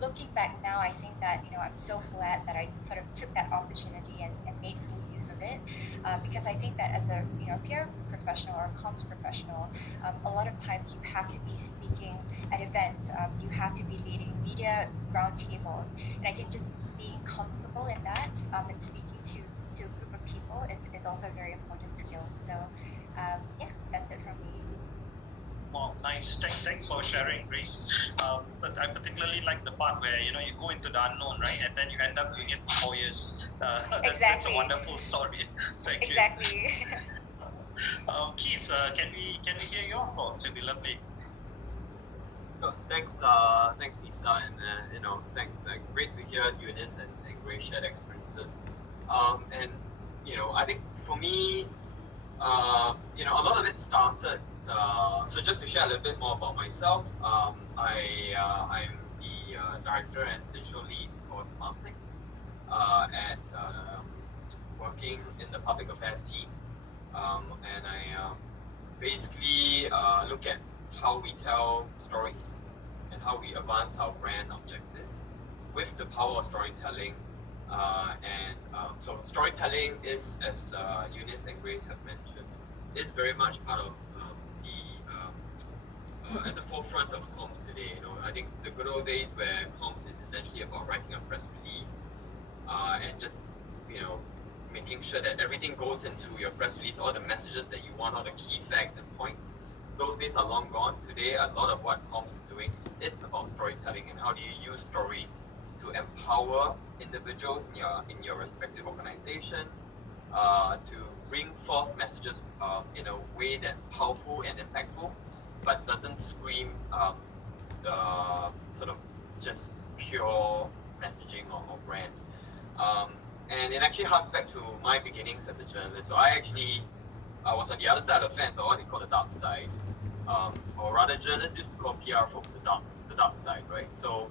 looking back now, I think that, I'm so glad that I sort of took that opportunity and made full use of it, because I think that as a, PR professional or comms professional, a lot of times you have to be speaking at events, you have to be leading media roundtables, and I think just being comfortable in that, and speaking to a group of people is also a very important skill. So, yeah, that's it from me. Wow, nice. Thanks for sharing, Grace. But I particularly like the part where you go into the unknown, right, and then you end up doing it for 4 years. That's Exactly. a wonderful story. Thank you. Exactly. Keith, can we hear your thoughts? It'd be lovely. Thanks, Nisar, and thanks. Great to hear Eunice and Grace shared experiences. And I think for me, a lot of it started. So just to share a little bit more about myself, I'm the director and digital lead for Temasek, at working in the public affairs team, and I basically look at how we tell stories and how we advance our brand objectives with the power of storytelling. So storytelling is, as Eunice and Grace have mentioned, is very much part of at the forefront of comms today. I think the good old days where comms is essentially about writing a press release, and just making sure that everything goes into your press release, all the messages that you want, all the key facts and points. Those days are long gone. Today, a lot of what comms is doing is about storytelling and how do you use stories to empower individuals in your respective organizations, to bring forth messages in a way that's powerful and impactful, but doesn't scream the sort of just pure messaging or brand. And it actually harks back to my beginnings as a journalist. So I was on the other side of the fence, or what they call the dark side, or rather journalists used to call PR folks the dark side, right? So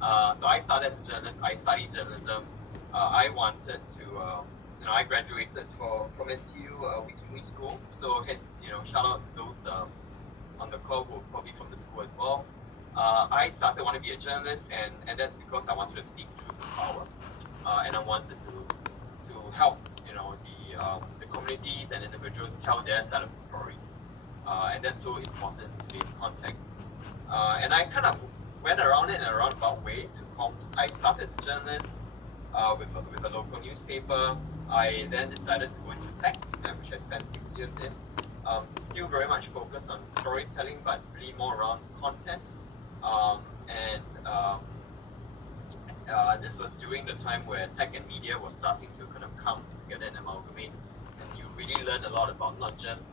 I started as a journalist. I studied journalism. I wanted to, I graduated from NTU Weekly School. So shout out to those on the call who are probably from the school as well. I started wanting to be a journalist, and that's because I wanted to speak truth to power, and I wanted to help the communities and individuals tell their side of the story, and that's so important in today's context. And I kind of went around it in a roundabout way to comms. I started as a journalist with a local newspaper. I then decided to go into tech, which I spent 6 years in. Still very much focused on storytelling, but really more around content. This was during the time where tech and media was starting to kind of come together and amalgamate, and you really learn a lot about not just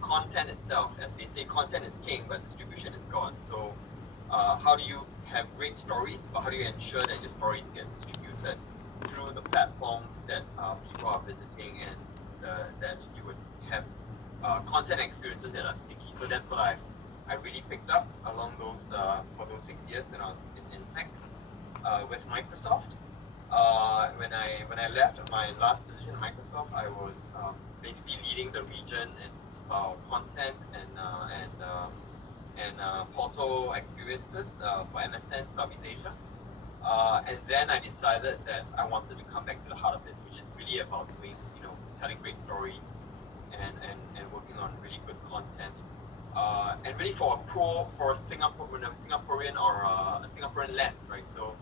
content itself. As they say, content is king, but distribution is god. So how do you have great stories, but how do you ensure that your stories get distributed through the platforms that people are visiting, and that you would have content experiences that are sticky? So that's what I really picked up along those for those 6 years when I was in tech with Microsoft. When I left my last position at Microsoft, I was basically leading the region and content and portal experiences for MSN Southeast Asia. And then I decided that I wanted to come back to the heart of it, which is really about doing, telling great stories and working on really good content. And really for a Singaporean or a Singaporean lens, right? So,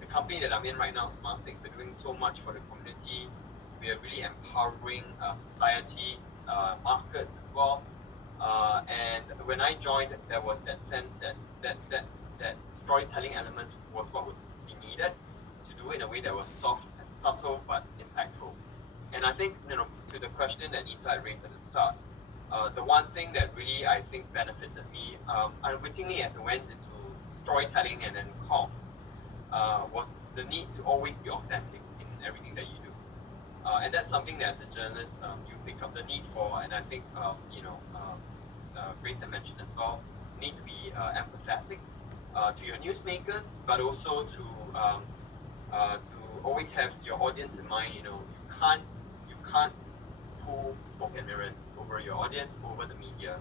the company that I'm in right now, Temasek, we're doing so much for the community. We are really empowering societies, markets as well. And when I joined, there was that sense that storytelling element was what would be needed to do it in a way that was soft and subtle but impactful. And I think, to the question that Nisar had raised at the start, the one thing that really I think benefited me, unwittingly as I went into storytelling and then comms, was the need to always be authentic in everything that you do. And that's something that as a journalist, you pick up the need for, and I think, Grace had mentioned as well, you need to be empathetic to your newsmakers, but also to always have your audience in mind. You can't pull smoke and mirrors over your audience, over the media.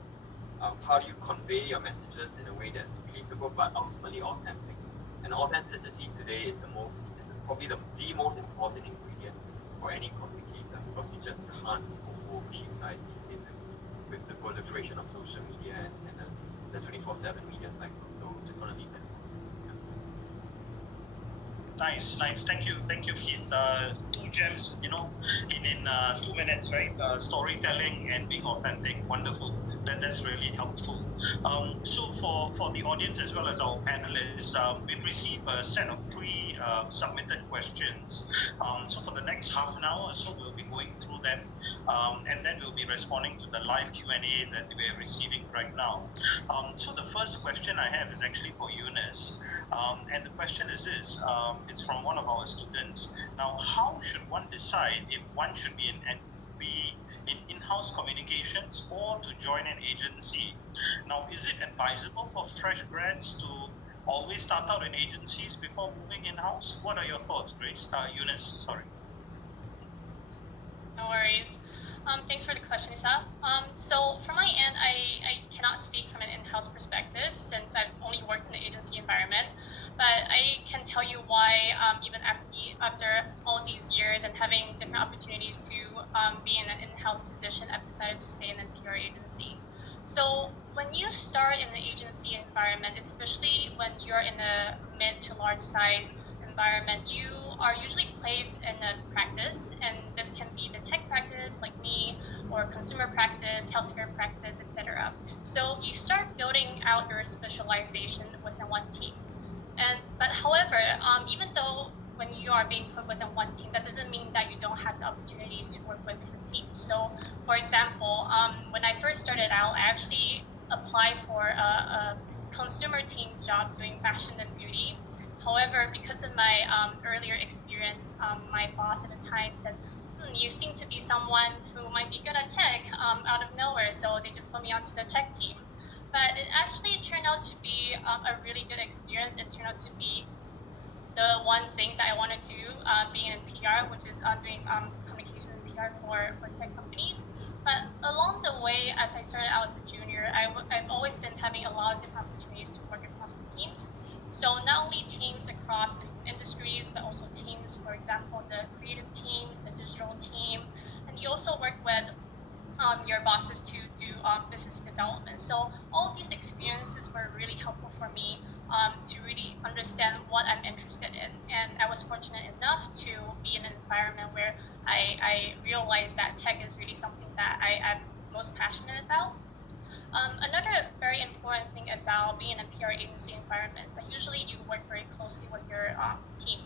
how do you convey your messages in a way that's relatable but ultimately authentic? And authenticity today is probably the most important ingredient for any communicator, because you just can't overemphasize these days with the proliferation of social media and the 24/7 media cycle. So just want to leave that. Nice. Thank you, Keith. Two gems, in 2 minutes, right? Storytelling and being authentic. Wonderful. That's really helpful. So for the audience as well as our panelists, we've received a set of pre-submitted questions. So for the next half an hour or so, we'll be going through them, and then we'll be responding to the live Q&A that we're receiving right now. So the first question I have is actually for Eunice, and the question is this. It's from one of our students. Now, how should one decide if one should be in in-house communications or to join an agency? Now, is it advisable for fresh grads to always start out in agencies before moving in-house? What are your thoughts, Eunice? Sorry. No worries. Thanks for the question, Nisar. So from my end, I cannot speak from an in-house perspective since I've only worked in the agency environment, but I can tell you why even after all these years and having different opportunities to be in an in-house position, I've decided to stay in a PR agency. So when you start in the agency environment, especially when you're in a mid to large size environment, you are usually placed in a practice, and this can be the tech practice like me, or consumer practice, healthcare practice, etc. So you start building out your specialization within one team. But however, even though when you are being put within one team, that doesn't mean that you don't have the opportunities to work with different teams. So for example, when I first started out, I actually applied for a consumer team job doing fashion and beauty. However, because of my earlier experience, my boss at the time said, you seem to be someone who might be good at tech out of nowhere, so they just put me onto the tech team. But it actually turned out to be a really good experience. It turned out to be the one thing that I want to do, being in PR, which is doing communication and PR for tech companies. But along the way, as I started out as a junior, I've always been having a lot of different opportunities to work across the teams. So not only teams across different industries, but also teams, for example, the creative teams, the digital team, and you also work with your bosses to do business development. So all of these experiences were really helpful for me to really understand what I'm interested in. And I was fortunate enough to be in an environment where I realized that tech is really something that I'm most passionate about. Another very important thing about being in a PR agency environment is that usually you work very closely with your team.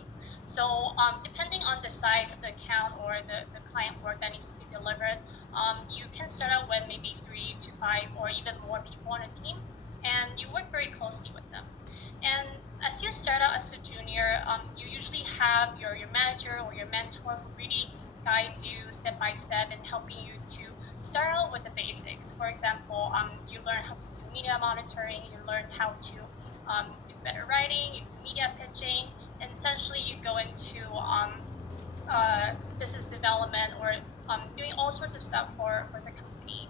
So depending on the size of the account or the client work that needs to be delivered, you can start out with maybe 3 to 5 or even more people on a team, and you work very closely with them. And as you start out as a junior, you usually have your manager or your mentor who really guides you step by step in helping you to start out with the basics. For example, you learn how to do media monitoring, you learn how to do better writing, you do media pitching, and essentially you go into business development or doing all sorts of stuff for the company.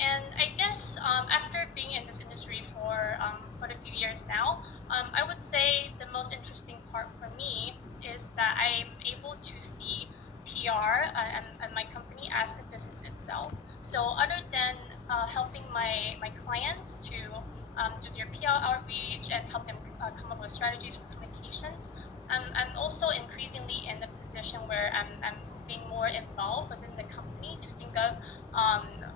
And I guess after being in this industry for quite a few years now, I would say the most interesting part for me is that I'm able to see PR and my company as a business itself. So other than helping my clients to do their PR outreach and help them come up with strategies for communications, I'm also increasingly in the position where I'm being more involved within the company to think of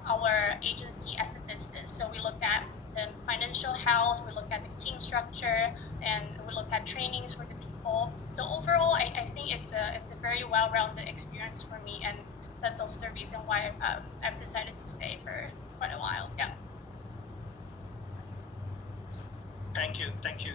our agency as a business. So we look at the financial health, we look at the team structure, and we look at trainings for the people. So overall, I think it's a very well-rounded experience for me, and that's also the reason why I've decided to stay for quite a while. Yeah. Thank you.